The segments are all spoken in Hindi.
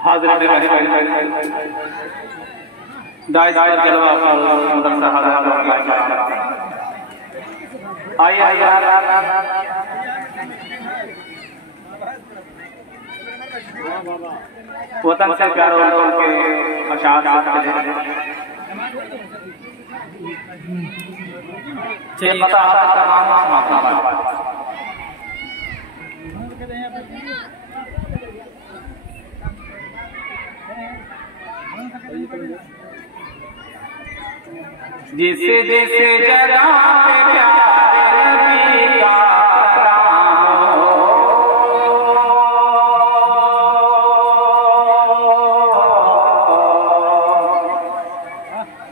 हाज़िर दाइस पर जलवा मदरसा हाज़िर आइए वतन से प्यार और के अशार चाहिए पता जिस जिस जगह पे प्यारे नबी का कलाम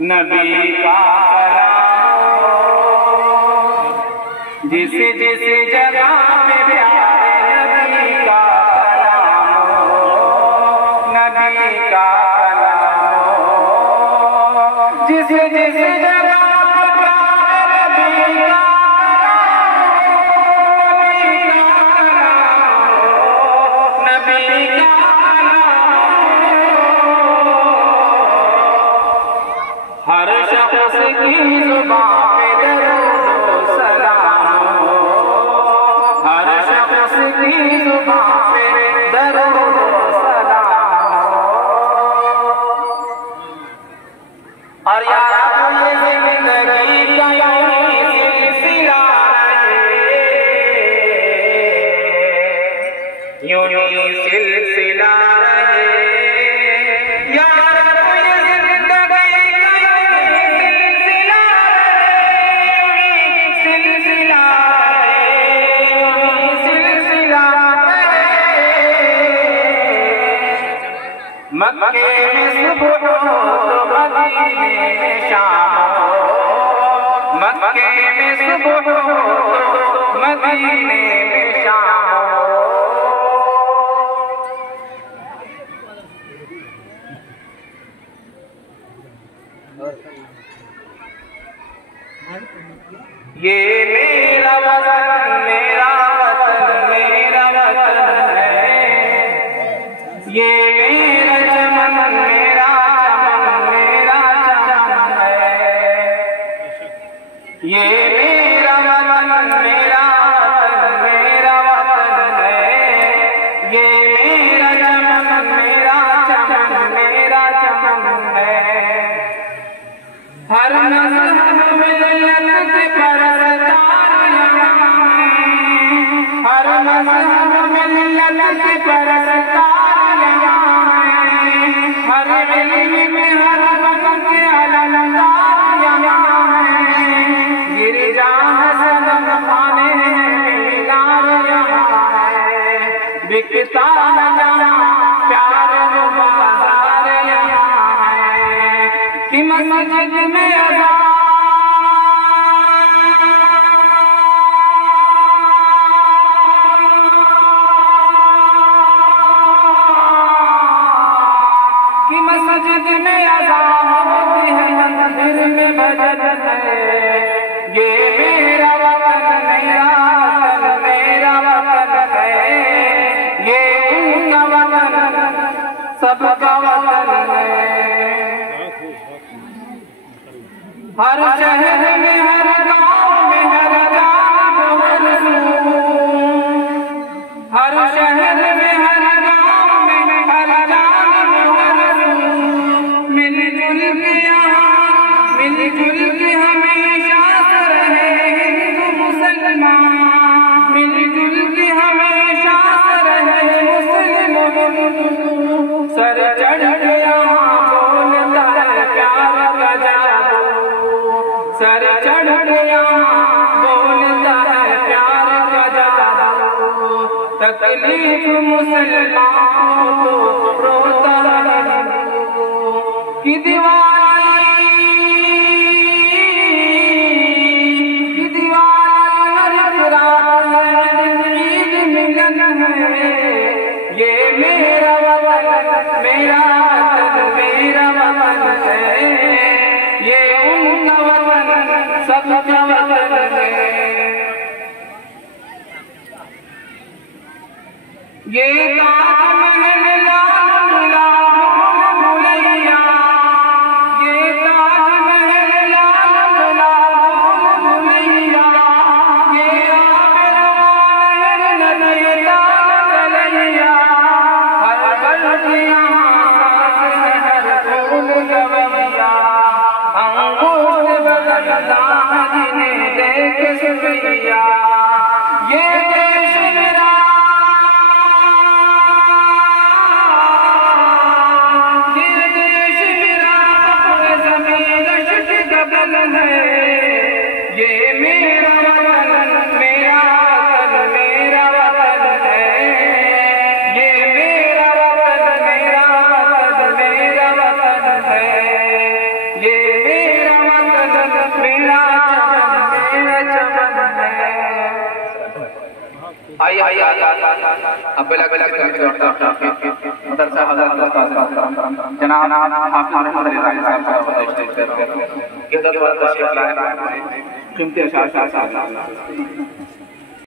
नबी का कलाम जिस जिस जगह पे प्यारे नबी का कलाम नबी का कलाम जिस जिस हर शख्स की जुबान पे दरूद व सलाम हर शख्स की जुबान पे दरूद व सलाम और यार ये जिंदगी का यही सिलसिला रहे यूं ही सिलसिला रहे यार मक्के में सुबह हो तो मदीने में शाम हो मक्के में सुबह हो तो मदीने में शाम हो ये मेरा वतन मेरा वतन मेरा वतन है ये मेरा चमन मेरा चमन है ये मेरा वतन मेरा वतन है ये मेरा चमन मेरा चमन है हर मज़हब में मिलत के परस्तार यहाँ हर मज़हब में मिलत के परस्तार हर इल्म में हर वक्त के अलमदार यहाँ है गिरजा हसन खाने मीनार यहाँ है बिकता न जाना प्यार वो बाजार यहाँ है कि मस्जिद में अज़ान मस्जिद में अज़ान होती है मंदिर में भजन है ये मेरा वतन मेरा वतन है ये उनका वतन सबका वतन है हर शहर में हर गाँव में हर जान हर शहर में हर गाँव में हर जान मिलजुल के हमेशा रहे हिंदू मुसलमान मिलजुल के हमेशा रहे मुस्लिम सर चढ़ यहाँ बोलता है प्यार का जादू सर चढ़ यहाँ बोलता है प्यार का जादू तकलीफ मुसलमानों को रोता है कि दीवार ईद मिलन है ये मेरा वतन मेरा वतन है ये उनका वतन सबका वतन है ये ताजमहल लाल गुलाब मुलैया, ये ताजमहल लाल गुलाब मुलैया, ये आबरवान नदी लाल गलैया, हर बल्द यहाँ सांस हर फूल गवैया, अंगूर बदलता जिन्हें देख सुबैया, ये देश मेरा मदरसा हज़रत जनाब हाफिज़ रहमत अली साहब के दरबार तशरीफ लाए कीमती अशार